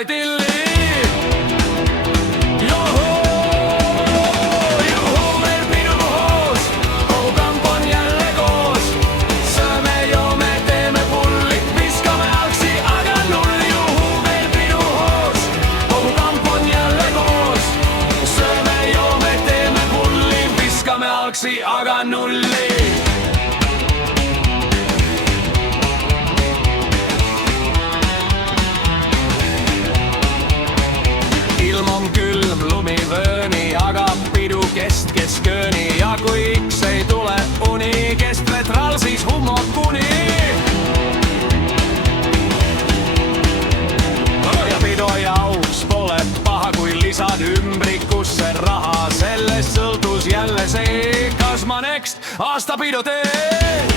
idilli. Aga nulli. Ilm on külm, lumivööni, aga pidu keskööni. Ja kui X ei tule uni, kestvetral siis hummokuni. Ja pidu ja aus pole paha, kui lisad ümbrikusse raha. Sellest sõltus jälle see, kas ma next aasta pidu teen.